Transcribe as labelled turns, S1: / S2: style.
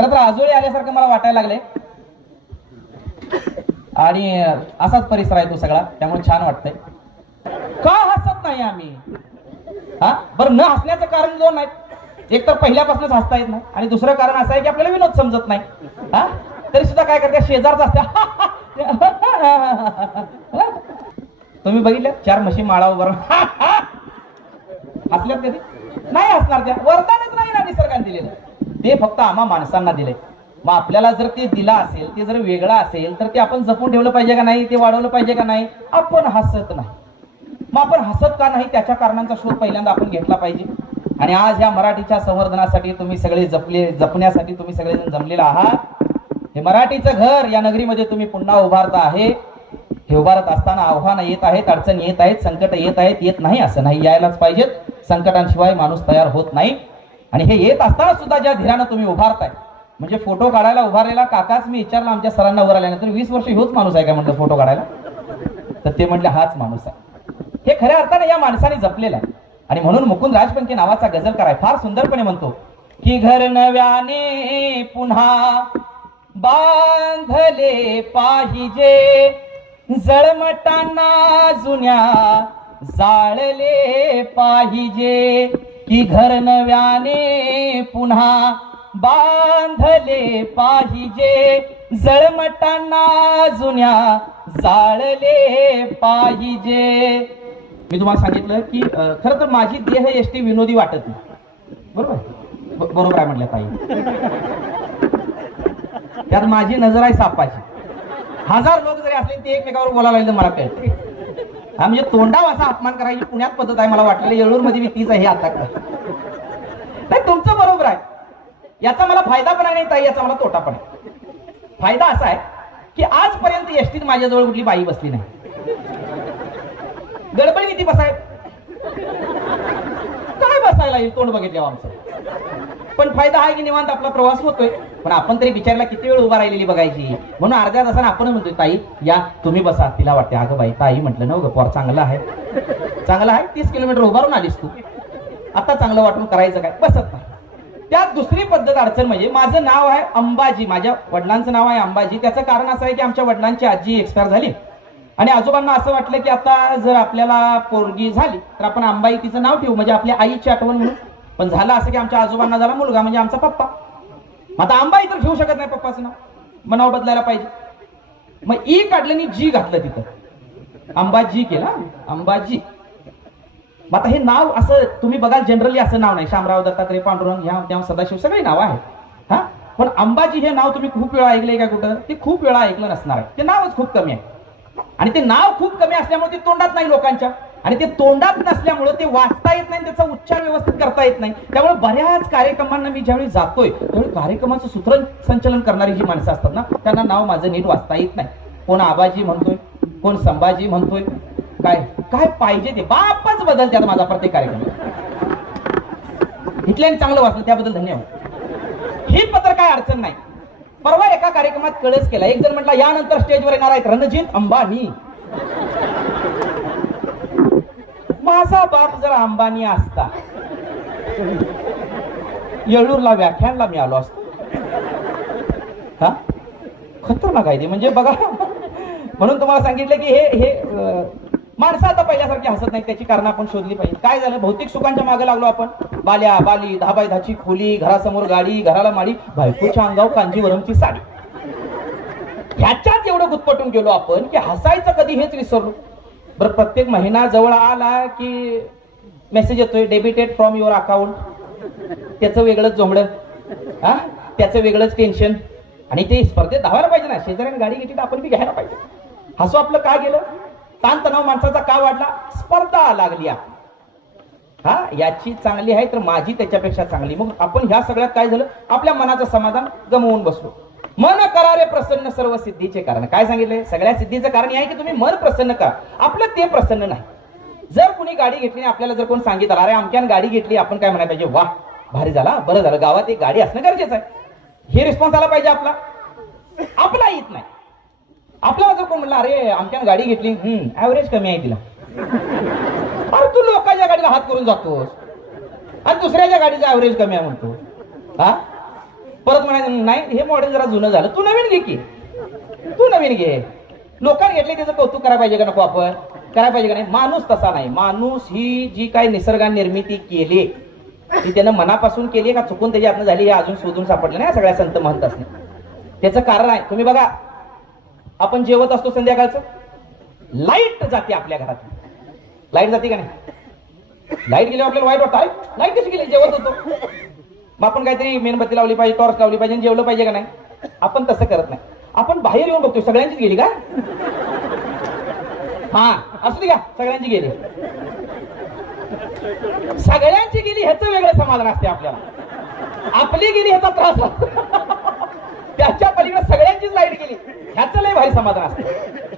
S1: खरं तर आजोळी आल्यासारखं मला वाटायला लागले आणि असाच परिसर आहे तो सगळा त्यामुळे छान वाटतंय. का हसत नाही आम्ही? हा? बरं न हसण्याचं कारण दोन आहेत. एक तर पहिल्यापासूनच हसता येत नाही आणि दुसरं कारण असं आहे की आपल्याला विनोद समजत नाही. हा? तरी सुद्धा काय करते शेजारच असते. तुम्ही बघितलं? चार म्हशी माळा उभं हसल्यात कधी? नाही हसणार त्या. वरदानच नाही ना निसर्गाने दिलेलं. ते फक्त आम्हा माणसांना दिलंय. मग आपल्याला जर ते दिला असेल ते जर वेगळं असेल तर ते आपण जपून ठेवलं पाहिजे का नाही? ते वाढवलं पाहिजे का नाही? आपण हसत नाही. मग आपण हसत का नाही? त्याच्या कारणांचा शोध पहिल्यांदा आपण घेतला पाहिजे. आणि आज या मराठीच्या संवर्धनासाठी तुम्ही सगळे जपले जपण्यासाठी तुम्ही सगळेजण जमलेला आहात. हे मराठीचं घर या नगरीमध्ये तुम्ही पुन्हा उभारता आहे. हे उभारत असताना आव्हानं येत आहेत अडचणी येत आहेत संकट येत आहेत येत नाही असं नाही. यायलाच पाहिजेत. संकटांशिवाय माणूस तयार होत नाही. आणि हे येत असताना सुद्धा ज्या धीरानं तुम्ही उभारताय म्हणजे फोटो काढायला उभारलेला काकाच मी विचारला आमच्या सरांना उभं आल्यानंतर वीस वर्ष ह्योच माणूस आहे का? म्हणतो फोटो काढायला. तर ते म्हणले हाच माणूस आहे. हे खऱ्या अर्थाने या माणसाने जपलेलं आहे. आणि म्हणून मुकुंद राजपंके नावाचा गजल कराय फार सुंदरपणे म्हणतो की घर नव्याने पुन्हा बांधले पाहिजे जळमटांना जुन्या जाळले पाहिजे की घर नव्याने पुन्हा बांधले पाहिजे. जळमटांना जुन्या जाळले पाहिजे. मी तुम्हाला सांगितलं की खर खरं तर माझी देह एसटी विनोदी वाटत नाही. बरोबर? आहे? बरोबर आहे म्हटलं ताई. त्यात माझी नजर आहे सापाची. हजार लोक जरी असले ते एकमेकावर बोलायला लागले मला कळते हा म्हणजे तोंडाव असा अपमान करायची पुण्यात पद्धत आहे मला वाटलेलं येळूरमध्ये मी तीच आहे आता नाही तुमचं बरोबर आहे. याचा मला फायदा पण आहे नाही ताई याचा मला तोटा पण आहे. फायदा असा आहे की आजपर्यंत एसटीत माझ्याजवळ कुठली बाई बसली नाही. गडबड किती बसाय काय बसायला येईल? तोंड बघितल्यावर आमचं. पण फायदा आहे की निवांत आपला प्रवास होतोय. पण आपण तरी विचारला किती वेळ उभा राहिलेली बघायची? म्हणून अर्ध्या तासानं आपण म्हणतोय ताई या तुम्ही बसा. तिला वाटते अगं बाई ताई म्हटलं ना पोर चांगलं आहे. चांगलं आहे? तीस किलोमीटर उभारून आलीस तू. आता चांगलं वाटून करायचं काय? बसत नाही. त्यात दुसरी पद्धत अडचण म्हणजे माझं नाव आहे अंबाजी. माझ्या वडिलांचं नाव आहे अंबाजी. त्याचं कारण असं आहे की आमच्या वडिलांची आजी एक्सपायर झाली. आणि आजोबांना असं वाटलं की आता जर आपल्याला पोरगी झाली तर आपण अंबाई तिचं नाव ठेवू. म्हणजे आपल्या आईची आठवण म्हणून. पण झालं असं की आमच्या आजोबांना झाला मुलगा म्हणजे आमचा पप्पा. मग आता आंबा इतर घेऊ शकत नाही पप्पाचं नाव. मग नाव बदलायला पाहिजे. मग ई काढलं आणि जी घातलं तिथं. अंबाजी केला अंबाजी. मग आता हे नाव असं तुम्ही बघाल जनरली असं नाव नाही. शामराव दत्तात्रय पांडुरंग ह्या त्या सदाशिव सगळे नाव आहेत. हा? पण अंबाजी हे नाव तुम्ही खूप वेळा ऐकलंय का कुठं? ते खूप वेळा ऐकलं नसणार आहे. ते नावच खूप कमी आहे. आणि ते नाव खूप कमी असल्यामुळे ते तोंडात नाही लोकांच्या. आणि ते तोंडात नसल्यामुळे ते वाचता येत नाही त्याचा उच्चार व्यवस्थित करता येत नाही. त्यामुळे बऱ्याच कार्यक्रमांना मी ज्यावेळी जातोय त्यावेळी कार्यक्रमाचं सूत्र संचलन करणारी जी माणसं असतात ना त्यांना नाव माझं नीट वाचता येत नाही. कोण आबाजी म्हणतोय कोण संभाजी म्हणतोय काय काय पाहिजे ते? बापच त्यात माझा प्रत्येक कार्यक्रम. इथल्याने चांगलं वाचलं त्याबद्दल धन्यवाद हो. ही. पत्र काय अडचण नाही. परवा एका कार्यक्रमात कळस केला. एक जण म्हटला यानंतर स्टेजवर येणार आहेत रणजित अंबानी. माझा बाप जर अंबानी असता येळूरला व्याख्यानला मी आलो असतो. हा? खतरनाक आहे ते. म्हणजे बघा म्हणून तुम्हाला सांगितलं की हे हे माणसं आता पहिल्यासारखी हसत नाही त्याची कारण आपण शोधली पाहिजे काय झालं? भौतिक सुखांच्या मागे लागलो आपण. बाल्या बाली धाबाय धाची खोली घरासमोर गाडी घराला माडी बायकोच्या अंगावर कांजीवरमची साडी. ह्याच्यात एवढं गुतपटून गेलो आपण की हसायचं कधी हेच विसरलो. बरं प्रत्येक महिना जवळ आला की मेसेज येतोय डेबिटेड फ्रॉम युअर अकाउंट त्याचं वेगळंच जोमडं. हा? त्याचं वेगळंच टेन्शन आणि ते स्पर्धेत धावायला पाहिजे ना. शेजाऱ्याने गाडी घेतली तर आपण बी घ्यायला पाहिजे. हसू आपलं का गेलं? ताणतणाव माणसाचा का वाढला? स्पर्धा लागली हा? याची चांगली आहे तर माझी त्याच्यापेक्षा चांगली. मग आपण ह्या सगळ्यात काय झालं? आपल्या मनाचं समाधान गमवून बसलो. मन करारे प्रसन्न सर्व सिद्धीचे कारण. काय सांगितले? सगळ्या सिद्धीचं कारण हे आहे की तुम्ही मन प्रसन्न करा. आपलं ते प्रसन्न नाही. जर कुणी गाडी घेतली आणि आपल्याला जर कोण सांगितलं अरे अमक्यान गाडी घेतली आपण काय म्हणायला पाहिजे? वा भारी झाला. बरं झालं. गावात एक गाडी असणं गरजेचं आहे. हे रिस्पॉन्स आला पाहिजे आपला. आपला येत नाही. आपला जर कोण म्हणला अरे आमच्यानं गाडी घेतली. हम्म ऍव्हरेज कमी आहे तिला. अरे तू लोकांच्या गाडीला हात करून जातोस. आणि दुसऱ्याच्या गाडीचा ऍव्हरेज कमी आहे म्हणतो हा? परत म्हणायचं नाही हे मॉडेल जरा जुनं झालं. तू नवीन घे की. तू नवीन घे. लोकांनी घेतले त्याचं कौतुक करायला पाहिजे का नको आपण? करायला पाहिजे का नाही? माणूस तसा नाही. माणूस ही जी काय निसर्गाने निर्मिती केली ती त्यानं मनापासून केली का चुकून त्याची आत्म झाली हे अजून शोधून सापडलं नाही सगळ्या संत महंत असणे त्याचं कारण आहे. तुम्ही बघा आपण जेवत असतो संध्याकाळचं. लाइट जाते आपल्या घरात लाइट जाते का नाही? लाइट गेल्यावर आपल्याला वाईट वाटत. लाइट कशी गेली? जेवत होतो. मग आपण काहीतरी मेणबत्ती लावली पाहिजे टॉर्च लावली पाहिजे जेवलं पाहिजे का नाही? आपण तसं करत नाही. आपण बाहेर येऊन बघतो सगळ्यांचीच गेली का? हा असू दे का सगळ्यांची गेली. सगळ्यांची गेली ह्याच वेगळं समाधान असते आपल्याला. आपली गेली ह्याचा त्रास त्याच्या पलीकडे सगळ्यांचीच लाइट गेली. ह्याच लय भारी समाधान असते.